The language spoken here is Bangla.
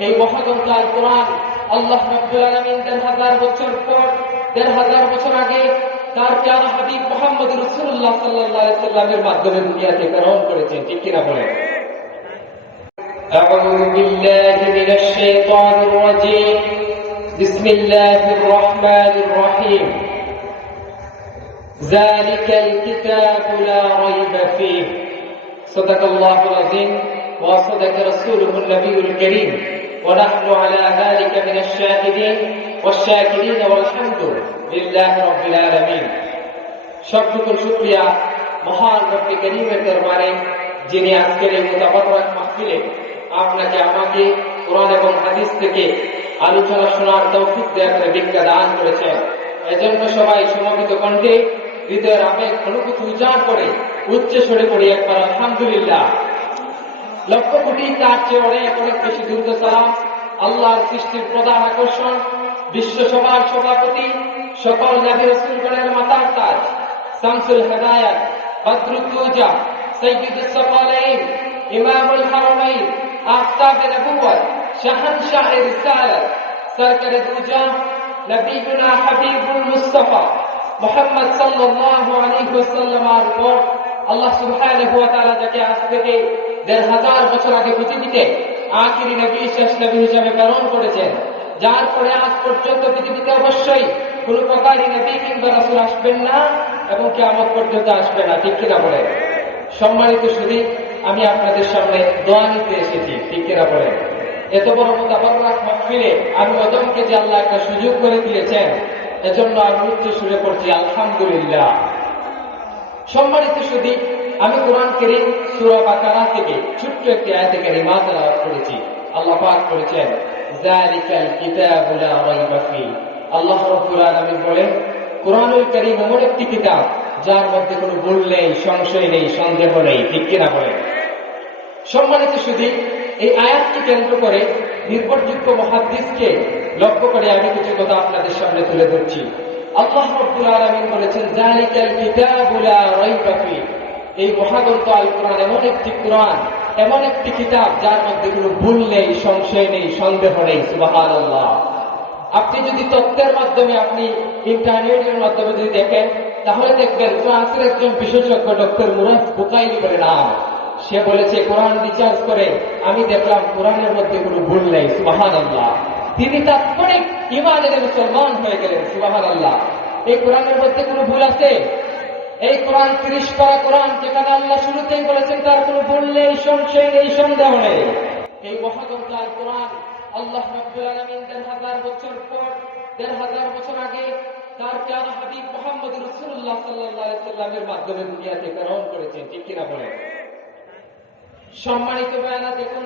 এই মহাগ্রন্থ আল কোরআন আল্লাহ রাব্বুল আলামিন দেড় হাজার বছর পর দেড় হাজার বছর আগে তার প্যারা হাবিব মোহাম্মদ রসুল্লাহ সাল্লাহ সাল্লামের মাধ্যমে দুনিয়াতে প্রেরণ করেছেন ঠিক কিনা বলেন أعوذ بالله من الشيطان الرجيم بسم الله الرحمن الرحيم ذلك الكتاب لا ريب فيه صدق الله العظيم وصدق رسوله النبي الكريم ونحن على ذلك من الشاهدين والشاكرين والحمد لله رب العالمين সবটুকুন শুক্রিয়া মহান রব্বি করিমের দরবারে যিনি আজকের এই মোতাবাত মাহফিলে আপনাকে আমাকে কোরআন এবং হাদিস থেকে আলোচনা শোনার তৌফিক দেওয়ার করে বিজ্ঞা দান করেছেন এজন্য সবাই সমবেত কণ্ঠে হৃদয়ের আবেগ অনুভূতি উজাড় করে উচ্চ সরে পড়ি একবার আলহামদুলিল্লাহ লক্ষ কোটি তার চেয়ে অনেক অনেক বেশি দ্রুত সালাম আল্লাহর সৃষ্টির প্রধান আকর্ষণ, বিশ্ব সভার সভাপতি, সকল নবী রসুলগণের মাতার তাজ শামসুল হেদায়াত বদরুদ্দোজা সৈয়দুস সাফালাইন, ইমামুল হারামাইন, আফতাব নবুয়ত শাহনশাহ রিসালাত, সরকার দুজা, নবীনা হাবিবুল মুস্তাফা, মোহাম্মদ সাল্লাল্লাহু আলাইহি ওয়াসাল্লামের উপর আল্লাহ সুবহানাহু যাকে আজ থেকে দেড় হাজার বছর আগে পৃথিবীতে আখিরি নবী, শেষ নবী হিসাবে প্রেরণ করেছেন। যার পরে আজ পর্যন্ত পৃথিবীতে অবশ্যই কোন প্রকারই নবী কিংবা রাসূল আসবেন না এবং কিয়ামত পর্যন্ত আসবে না। ঠিক কিনা বলে সম্মানিত শুধু আমি আপনাদের সামনে দোয়া নিতে এসেছি। ঠিক কিনা বলে এত বড় মোতাবাক মাহফিলে আমি অদমকে যে আল্লাহ একটা সুযোগ করে দিয়েছেন এজন্য আমি উচ্চ সুরে পড়ছি, আলহামদুলিল্লাহ। সম্মানিত সুদী আমি কোরআন কেরিম সুরা বাকারা থেকে ছোট্ট একটি আয়াতে কারিমা তেলাওয়াত করেছি। আল্লাহ পাক করেছেন আল্লাহ রাব্বুল আলামিন বলেন, কোরআনুল কারীম এমন একটি কিতাব যার মধ্যে কোনো ভুল নেই, সংশয় নেই, সন্দেহ নেই। ঠিক কিনা বলেন? সম্মানিত সুদী এই আয়াতকে কেন্দ্র করে নির্ভরযোগ্য মহাদ্দিসকে লক্ষ্য করে আমি কিছু কথা আপনাদের সামনে তুলে ধরছি। আল্লাহ বলেছেন এই আল কোরআন এমন একটি কোরআন, এমন একটি কিতাব যার মধ্যে ভুল নেই, সংশয় নেই, সন্দেহ নেই, সুবহানাল্লাহ। আপনি যদি তথ্যের মাধ্যমে, আপনি ইন্টারনেটের মাধ্যমে যদি দেখেন, তাহলে দেখবেন ফ্রান্সের একজন বিশেষজ্ঞ ডক্টর মুরাদ বুকাইলি বলে নাম। সে বলেছে, কোরআন রিচার্জ করে, আমি দেখলাম কোরআনের মধ্যে কোনো ভুল নেই সুবাহান আল্লাহ তিনি তাৎক্ষণিক ইমানের মুসলমান হয়ে গেলেন সুবাহান আল্লাহ এই কোরআনের মধ্যে কোনো ভুল আছে? এই কোরআন তিরিশ পারা কোরআন যেখানে আল্লাহ শুরুতেই বলেছেন, তার কোনো ভুল নেই, সংশয় নেই, সন্দেহ নেই। এই আল কোরআন আল্লাহ রাব্বুল আলামিন দেড় হাজার বছর পর, দেড় হাজার বছর আগে তার প্যারা হাবিব মোহাম্মদ রসুল্লাহ সাল্লাহ সাল্লামের মাধ্যমে দুনিয়াতে প্রেরণ করেছেন, ঠিক কিনা বলেন? সম্মানিত বয়ানা দেখুন